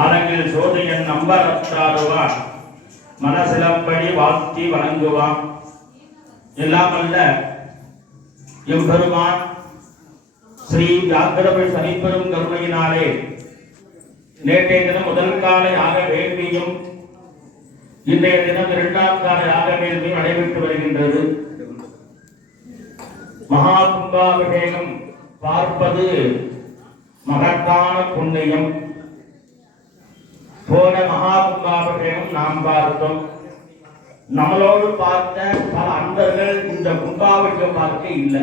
ஆலங்கில் சோதையன் நம்பரத்தாடுவான் மனசிலம்படி வாழ்த்தி வணங்குவான். எல்லாம் அல்ல எம்பெருமான் ஸ்ரீ வியாக்கிரபடி சனிப்பெரும் கருணையினாலே நேற்றைய தினம் முதல் கால யாக வேள்வியும் இன்றைய தினம் இரண்டாம் கால யாக வேள்வியும் நடைபெற்று வருகின்றது. மகா கும்பாபிஷேகம் பார்ப்பது மகத்தான புண்ணியம். போன மகா கும்பாபிஷேகம் நாம் பார்த்தோம். நம்மளோடு பார்த்த பல அன்பர்கள் இந்த கும்பாபிஷேகம் பார்க்க இல்லை.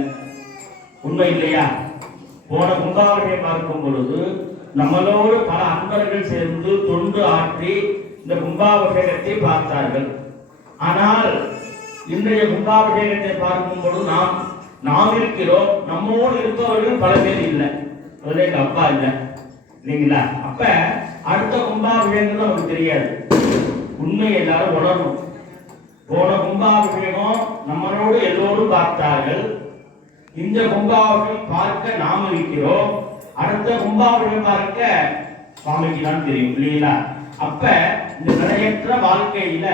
உண்மை இல்லையா? போன கும்பாபிஷேகம் பார்க்கும் பொழுது நம்மளோடு பல அன்பர்கள் சேர்ந்து தொண்டு ஆற்றி இந்த கும்பாபிஷேகத்தை பார்த்தார்கள். ஆனால் இன்றைய கும்பாபிஷேகத்தை பார்க்கும் பொழுது நாம் இருக்கிறோம், நம்மோடு இருப்பவர்கள் பல பேர் இல்லை. எங்க அப்பா இல்லை இல்லைங்களா? அப்ப அடுத்த கும்பாபிஷேகம் நமக்கு தெரியாது. உண்மை எல்லாரும் உணரணும். போன கும்பாபிஷேகம் நம்மளோடு எல்லோரும் பார்த்தார்கள். இந்த கும்பாபிஷேகம் பார்க்க நாம் இருக்கிறோம். அடுத்த கும்பாபிஷேகம் பார்க்க சுவாமிக்கு தான் தெரியும் இல்லைங்களா? அப்ப இந்த நிலையற்ற வாழ்க்கையில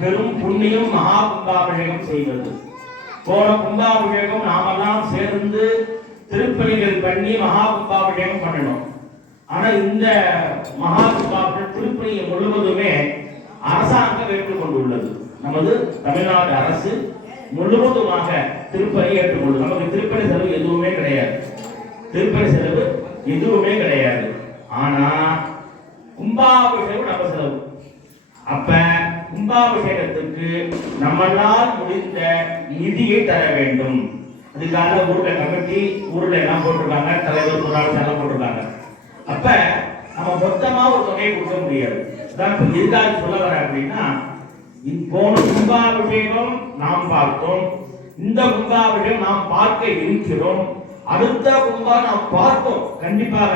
பெரும் புண்ணியம் மகா கும்பாபிஷேகம் செய்வது. போன கும்பாபிஷேகம் நாமெல்லாம் சேர்ந்து திருப்பணிகள் பண்ணி மகா கும்பாபிஷேகம் பண்ணணும். ஆனா இந்த மகா கும்பாபிஷேகம் திருப்பணியை முழுவதுமே அரசாங்கம் ஏற்றுக்கொண்டுள்ளது. நமது தமிழ்நாடு அரசு முழுவதுமாக திருப்பணி ஏற்றுக்கொள்ளும். நமக்கு திருப்பணி செலவு எதுவுமே கிடையாது. திருப்பணி செலவு எதுவுமே கிடையாது. ஆனா கும்பாபிஷேகம் நம்ம செலவு. அப்ப கும்பாபிஷேகத்துக்கு நம்மளால் முடிந்த நிதியை தர வேண்டும். அதுக்காக ஊர்ல கமிட்டி ஊர்ல என்ன போட்டிருக்காங்க, தலைவர் பொருளாளர் எல்லாம் போட்டிருக்காங்க. அப்ப நம்ம மொத்தமா ஒரு தொகையை கொடுக்க முடியாது. இதுக்காக சொல்ல வர அப்படின்னா, போன கும்பாபிஷேகம் நாம் பார்த்தோம், இந்த கும்பாபிஷேகம் நாம் பார்க்க இருக்கிறோம், அடுத்த கும்பா நாம் பார்ப்போம். கண்டிப்பாக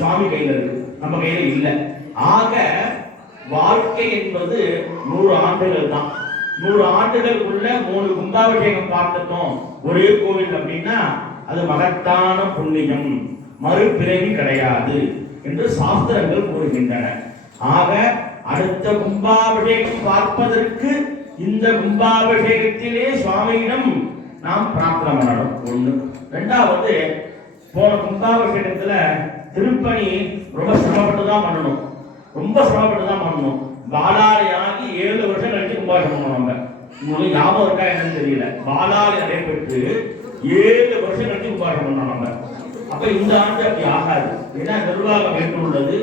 சுவாமி கையில் இருக்கு, நம்ம கையில இல்லை. ஆக வாழ்க்கை என்பது 100 ஆண்டுகள் தான். 100 ஆண்டுகளுக்குள்ள 3 கும்பாபிஷேகம் பார்த்துட்டோம் ஒரே கோவில் அப்படின்னா அது மகத்தான புண்ணியம், மறுபிறவி கிடையாது என்று சாஸ்திரங்கள் கூறுகின்றன. ஆக அடுத்த கும்பாபிஷேகம் பார்ப்பதற்கு இந்த கும்பாபிஷேகத்திலே சுவாமியிடம் நாம் பிரார்த்தனை பண்ணணும். ஒண்ணு. ரெண்டாவது, போன கும்பாபிஷேகத்துல திருப்பணி ரொம்ப சிரமப்பட்டுதான் பண்ணணும். ரொம்ப சிரமப்பட்டுதான் பண்ணணும். பாலாலையாகி 7 வருஷம் கழிச்சு கும்பாபிஷேகம் பண்ணுவாங்க. உங்களுக்கு ஞாபகம் இருக்கா என்னன்னு தெரியல. பாலாலை நடைபெற்று 7 வருஷம் கழிச்சு கும்பாபிஷேகம் பண்ணுவாங்க. அப்ப இந்த ஆண்டு அப்படி ஆகாது. ஏன்னா நிர்வாகம் ஏற்றுள்ளது,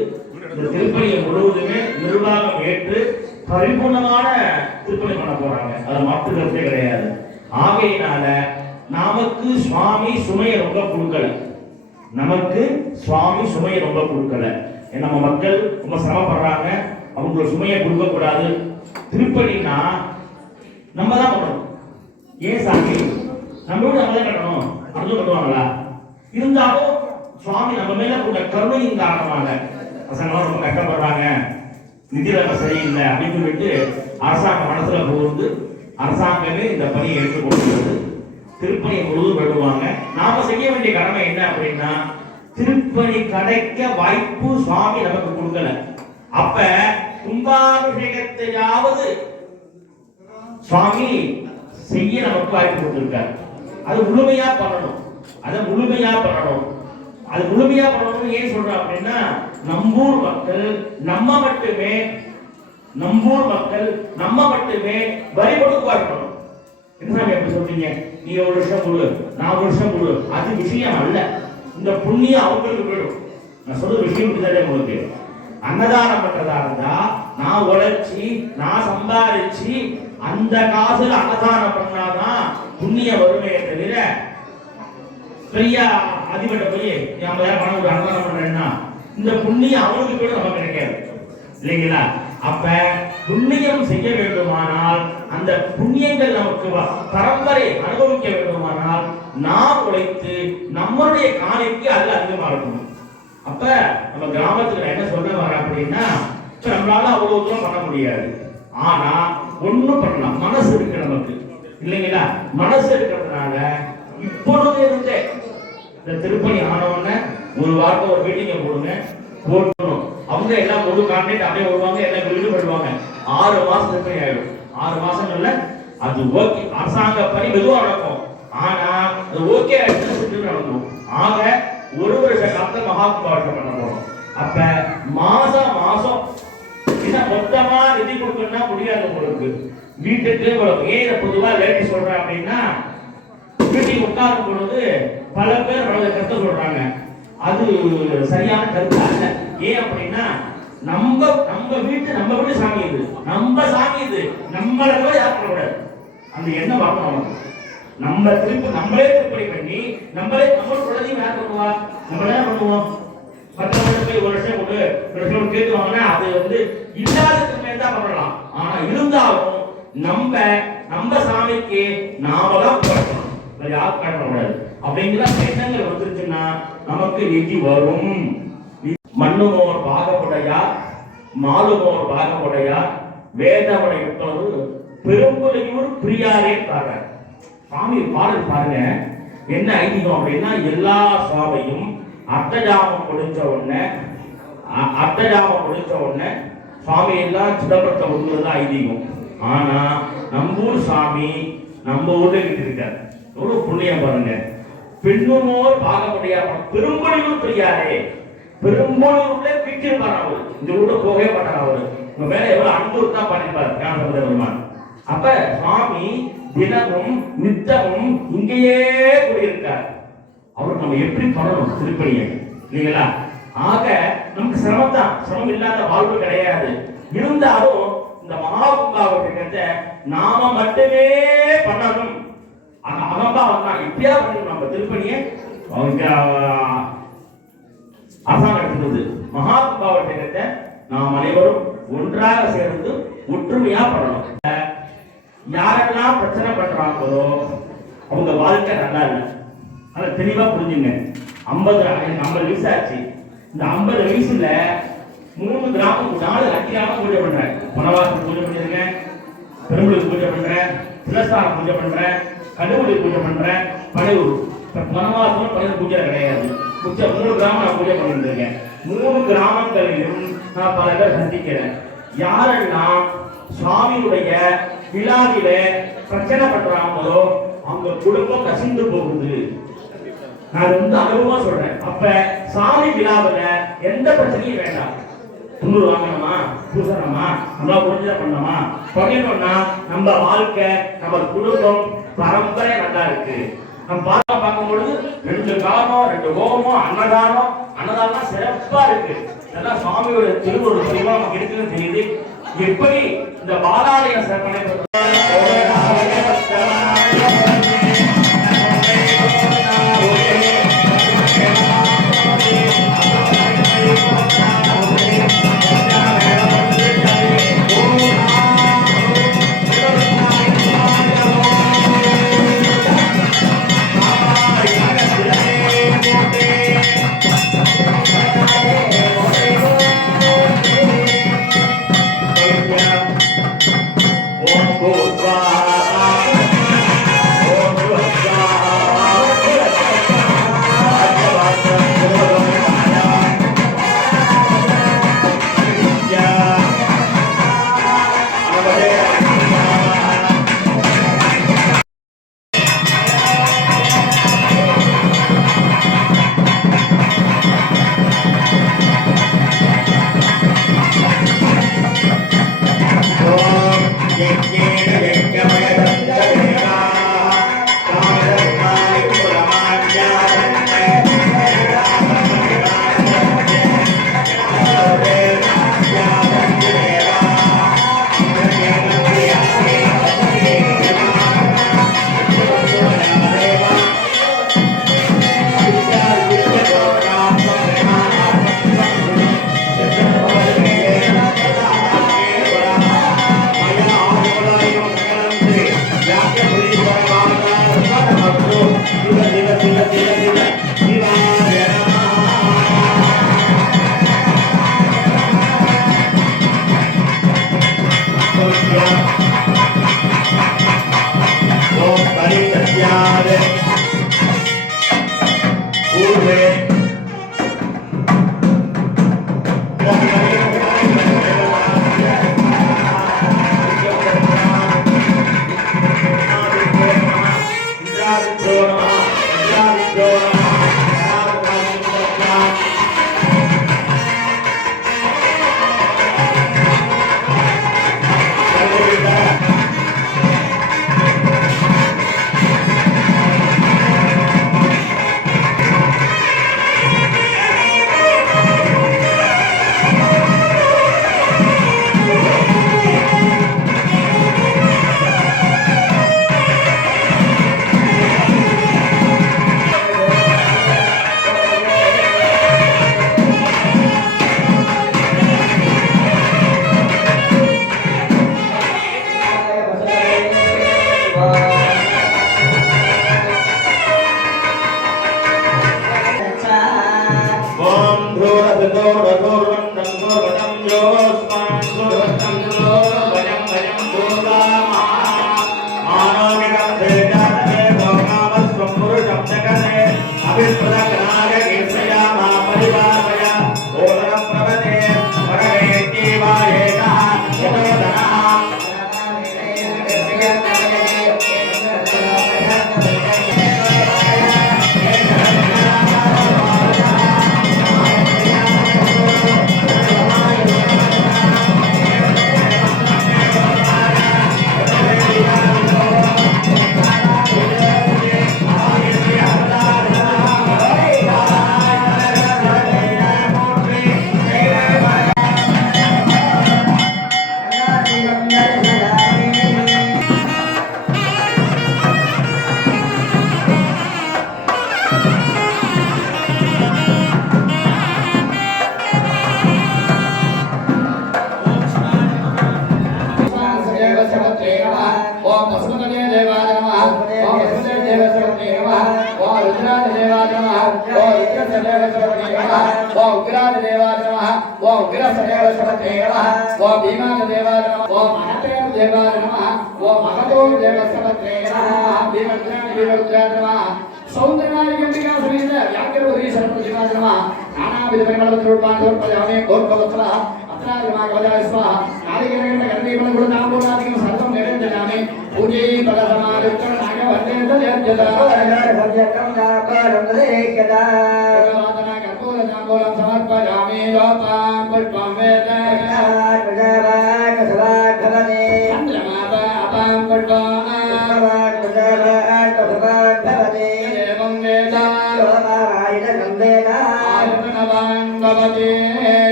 இந்த திருப்பணியை முழுவதுமே நிர்வாகம் ஏற்று பரிபூர்ணமான திருப்பணி பண்ண போறாங்க. அது மாற்றுக்கிறதே கிடையாது. ஆகையினால நமக்கு சுவாமி சுமையை ரொம்ப கொடுக்கல. நமக்கு சுவாமி சுமையை ரொம்ப கொடுக்கல. நம்ம மக்கள் ரொம்ப சிரமப்படுறாங்க. அவங்களோட சுமையை கொடுக்க கூடாது. திருப்பணினா நம்ம தான் பண்ணணும். ஏன் சாமி நம்மளோட நம்ம தான் கட்டணும் அப்படின்னு கட்டுவாங்களா? இருந்தாலும் சுவாமி நம்ம மேல கூட கருணையின் காரணமாக பசங்களாம் ரொம்ப கஷ்டப்படுறாங்க, நிதிநிலைமை சரியில்லை அப்படின்னு சொல்லிட்டு அரசாங்க மனசுல புகுந்து அரசாங்கமே இந்த பணியை எடுத்துக்கொண்டு திருப்பணி முழுவதும் விடுவாங்க. நாம செய்ய வேண்டிய கடமை என்ன அப்படின்னா, திருப்பணி கிடைக்க வாய்ப்பு சுவாமி நமக்கு கொடுக்கல. அப்ப கும்பாபிஷேகத்தையாவது சுவாமி செய்ய நமக்கு வாய்ப்பு கொடுத்திருக்காரு. அது முழுமையா பண்ணணும். அதை முழுமையா பண்ணணும். அது முழுமையா பண்ணணும். ஏன் சொல்றோம் அப்படின்னா, நம்பூர் மக்கள் நம்ம மட்டுமே வரி கொடுக்க இருக்கணும். என்ன எப்படி சொல்றீங்க? நீ ஒரு வருஷம் கொடு, நான் ஒரு வருஷம் கொடு, அது விஷயம் அல்ல. இந்த புண்ணியம் அவங்களுக்கு போயிடும். நான் சொல்ற விஷயம் உங்களுக்கு அன்னதானம் பண்றதா இருந்தா நான் உழைச்சி நான் சம்பாதிச்சு அந்த காசுல அன்னதானம் பண்ணாதான் புண்ணியம் வருமே தவிர பெரிய அதிபட்ட போய் 50,000 பணம் ஒரு அன்னதானம் பண்றேன்னா இந்த புண்ணியம் அவங்களுக்கு கூட நமக்கு கிடைக்காது இல்லைங்களா? அப்ப புண்ணியம் செய்ய வேண்டுமானால் அந்த புண்ணியங்கள் நமக்கு பரம்பரை அனுபவிக்க வேண்டுமானால் நாம் உழைத்து நம்மளுடைய காணிக்கு அதுல அதிகமா இருக்கணும். அப்ப நம்ம கிராமத்துல என்ன சொல்ல வர அப்படின்னா, நம்மளால அவ்வளவு தூரம் பண்ண முடியாது. ஆனா ஒண்ணும் பண்ணலாம். மனசு இருக்கு நமக்கு இல்லைங்களா? மனசு இருக்கிறதுனால இப்பொழுது இருந்தே இந்த திருப்பணி ஆனவன ஒரு வாரம் ஒரு மீட்டிங்க போடணும். அவங்க எல்லாம் முழு கான்ட்ராக்ட் அப்படியே வருவாங்க, எல்லாம் ஈடுபடுவாங்க. 6 மாசம் திருப்பணி ஆயிடும். 6 மாசங்கள்ல அது ஓகே. அரசாங்க பணி மெதுவா நடக்கும். ஆனா அது ஓகே ஆயிடுச்சு நடக்கும். ஆக ஒரு வருஷ காலத்துல மகாகும்பாபிஷேகம் பண்ண போறோம். அப்ப மாசம் இதை மொத்தமா நிதி கொடுக்கணும்னா முடியாது உங்களுக்கு. வீட்டுக்கு ஏன் பொதுவா லேடி சொல்றேன் அப்படின்னா, வீட்டுக்கு உட்காரும் பொழுது பல பேர் பல கருத்தை சொல்றாங்க. அது சரியான கருத்து அல்ல. ஏன் அப்படின்னா, நம்ம வீட்டு சாமி இது, நம்ம சாமி இது, நம்மளை கூட யாரும் பண்ணக்கூடாது. அந்த எண்ணம் வரணும். நம்மளே திருப்பணி பண்ணி நம்ம குழந்தைங்க யார் பண்ணுவா? நம்ம என்ன பண்ணுவோம்? 10 போய் ஒரு வருஷம் கொண்டு கேட்டுவாங்கன்னா அது இல்லாததுக்கு மேல தான் பண்ணலாம். ஆனா இருந்தாலும் நம்ம சாமிக்கு நாம தான் பண்ணணும், யாரும் பண்ணக்கூடாது. அப்படிங்கிற எண்ணங்கள் வந்துருச்சுன்னா நமக்கு நிதி வரும். மண்ணுமோர் பாகப்படையார் மாலுமோர் பாகப்படையார் வேதவடை உட்பது பெரும்புலியூர் பிரியாரே பாரு. சாமி பாடல் பாருங்க, என்ன ஐதீகம் அப்படின்னா, எல்லா சுவாமியும் அர்த்தஜாமம் முடிஞ்ச உடனே சுவாமி எல்லாம் சிதம்பரத்தை உள்ளதான் ஐதீகம். ஆனா நம்பூர் சாமி நம்ம ஊர்ல இருக்காரு. எவ்வளவு புண்ணியம் பாருங்க. பெண்ணுமோர் பாகப்படையார் பெரும்புலியூர் பிரியாரே. பெரும்புலியூர்ல வீட்டிருப்பார் அவரு. இந்த ஊர்ல போகவே மாட்டார் அவரு. உங்க மேல எவ்வளவு அன்பு தான் பண்ணிருப்பார் ஞானசம்பந்த பெருமான். அப்ப சுவாமி தினமும் நித்தமும் இங்கேயே கூடியிருக்கார். அவர் நம்ம எப்படி பண்ணணும் திருப்பணியை இல்லைங்களா? ஆக நமக்கு சிரமம் இல்லாத வாழ்வு கிடையாது. இருந்தாலும் இந்த மகாகும்பாபிஷேகத்தை நாம மட்டுமே பண்ணணும். அகம்பா வந்தா இப்படியா பண்ணணும். நம்ம திருப்பணியை அரசாங்கம் எடுத்தது. மகாகும்பாபிஷேகத்தை நாம் அனைவரும் ஒன்றாக சேர்ந்து ஒற்றுமையா பண்ணணும். யாரெல்லாம் பிரச்சனை பண்றாங்களோ அவங்க வாழ்க்கை நல்லா இல்லை. அதை தெளிவா புரிஞ்சுங்க. 50 வயசு ஆச்சு. இந்த 50 வயசுல 3 கிராமம் 4 கிராமம் பூஜை பண்றேன். வனவாசம் பூஜை பண்ணிருக்கேன், பெரும்புலுக்கு பூஜை பண்றேன், சிலஸ்தானம் பூஜை பண்றேன், கடுகுடி பூஜை பண்றேன், பழையூர். வனவாசம் பழைய பூஜை கிடையாது. 3 கிராமம் நான் பூஜை பண்ணிட்டு இருக்கேன். 3 கிராமங்களிலும் நான் பல பேர் சந்திக்கிறேன். யாரெல்லாம் சுவாமியுடைய விழாவில பிரச்சனை பண்றாங்களோ அவங்க குடும்பம் கசிந்து போகுது. நான் அனுபவமா சொல்றேன். அப்ப சாமி விழாவில எந்த பிரச்சனையும் வேண்டாம். துண்ணூறு வாங்கணுமா, பூசணுமா, நம்ம புரிஞ்சதை பண்ணணுமா பண்ணிட்டோம்னா நம்ம வாழ்க்கை நம்ம குடும்பம் பரம்பரை நல்லா இருக்கு. நம்ம பார்க்கும் பொழுது 2 காரணம் 2 கோபமும் அன்னதானம் சிறப்பா இருக்கு. இதெல்லாம் சுவாமியோட திருவுருள் தெளிவா நமக்கு இருக்குன்னு தெரியுது. எப்படி இந்த பாலாலய சரணை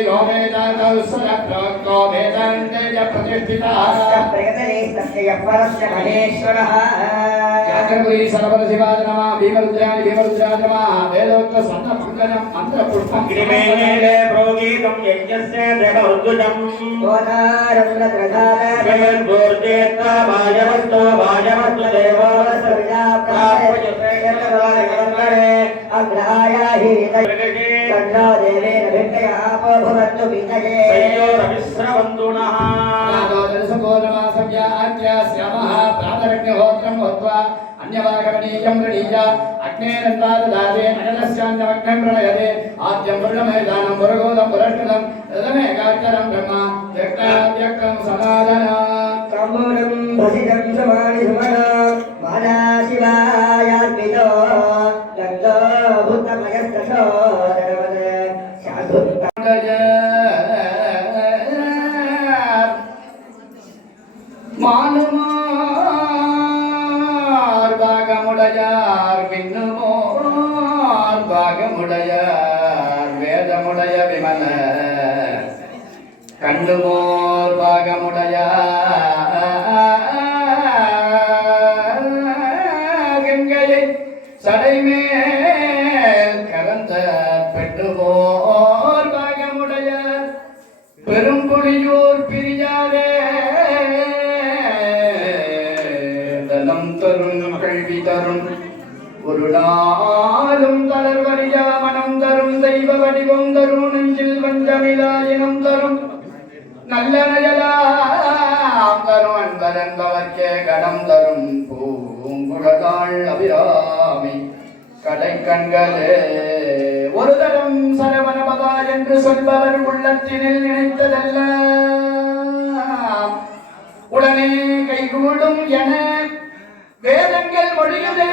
Yo वेदान्तेज प्रतिष्ठितः प्रगतलेस्तस्य परस्य महेश्वरः यात्रपुरी सरवर शिवाय नमः भीमरुद्राय नमः वेदोक्त सन्नपङ्कजं मन्त्रपुष्पं गिरिमेले प्रोगीतं यज्ञस्य देवरुद्रजं गोदारन्द्रधार गोर्जेत्ता भाजवस्तो देवो सर्वदा प्राप्यते अग्रायाहि तन्नो देवेन भिन्नया भवन्तु विनये संयोरविस्रवन्तुनः दशकोनमासव्याख्यास्यामः प्रातरग्निहोत्रं होत्वा अन्यवागमनीयं गृणीय अग्नेरन्वाददाते अनलस्यान्नमग्नं प्रणयते आद्यं वरुणमयदानं वरगोदं वरष्कृतं तदमेकाक्षरं ब्रह्म व्यक्ताव्यक्तं समादना कम्बुरं भसितं समानि सुमना माना शिवायार्पितो गन्धो भूतमयस्तथो धर्मदे शाधुत्तम् மானுமார் பாகமுடையார் பின்னுமோர் பாகமுடையார் வேதமுடைய விமல கண்டுமோர் பாகமுடையார் கங்கையை சடைமேல் கலந்த பெற்றுமோர் பாகமுடையார் பெரும்புலியூர் பிரியாதே தரும் கல்வி தரும் ஒரு நாளும் தளர்வறியா மனம் தரும் தெய்வ வடிவம் தரும் நெஞ்சில் வஞ்சமிலா இனம் தரும் நல்ல நயலாம் தரும் அன்பரன்பவர்க்கே கடம் தரும் பூங்குழலாள் அபிராமி கடை கண்களே ஒரு தரம் சரவணபவா என்று சொல்பவர் உள்ளத்தினில் நினைத்ததல்ல உடனே கைகூடும் என வேதங்கள் மொழியுதே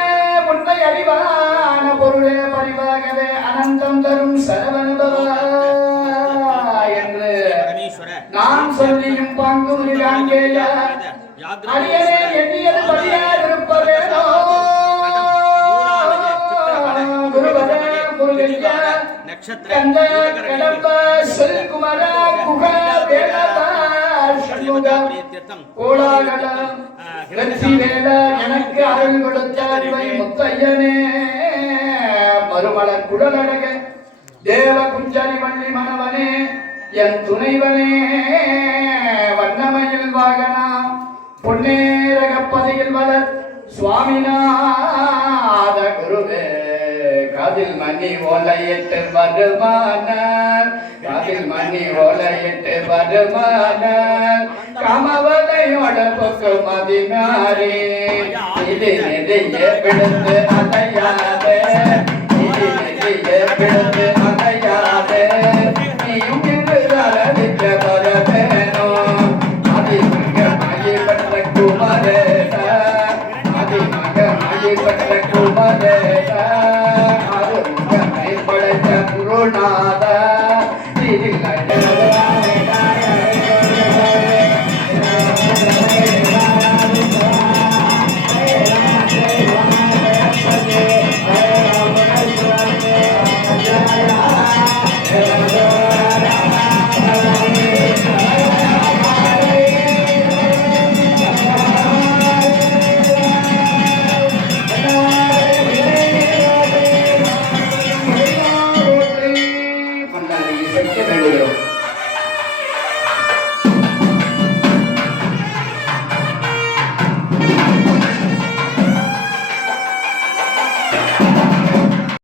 உண்மை அறிவான பொருளே பரிவாகவே அனந்தம் தரும் சரவணபவா என்று நான் சொல்லியும் பாங்கு காங்கேயா அடியனே எண்ணியது படியார் இருப்பதேனோ குருவரே முருகையா கந்த கடம்ப சொல்குமர குக வேலவா சண்முக கோலாகலம் வெற்றி வேல எனக்கு அருள் கொடுத்தார்வை முத்தையனே மறுமலர் குடலழக தேவ குஞ்சரி வள்ளி மணவனே என் துணைவனே வண்ணமயில் வாகனா பொன்னேரகப்பதியில் வளர் சுவாமிநாத குருவே காதில் மணி ஓலையிட்டு வருமான காதில் மணி ஓலையிட்டு வருமான கமவலையோட பொக்கு மதிமாறி இது நெறிய பிடித்து அலையாதே இது நெறிய பிடித்து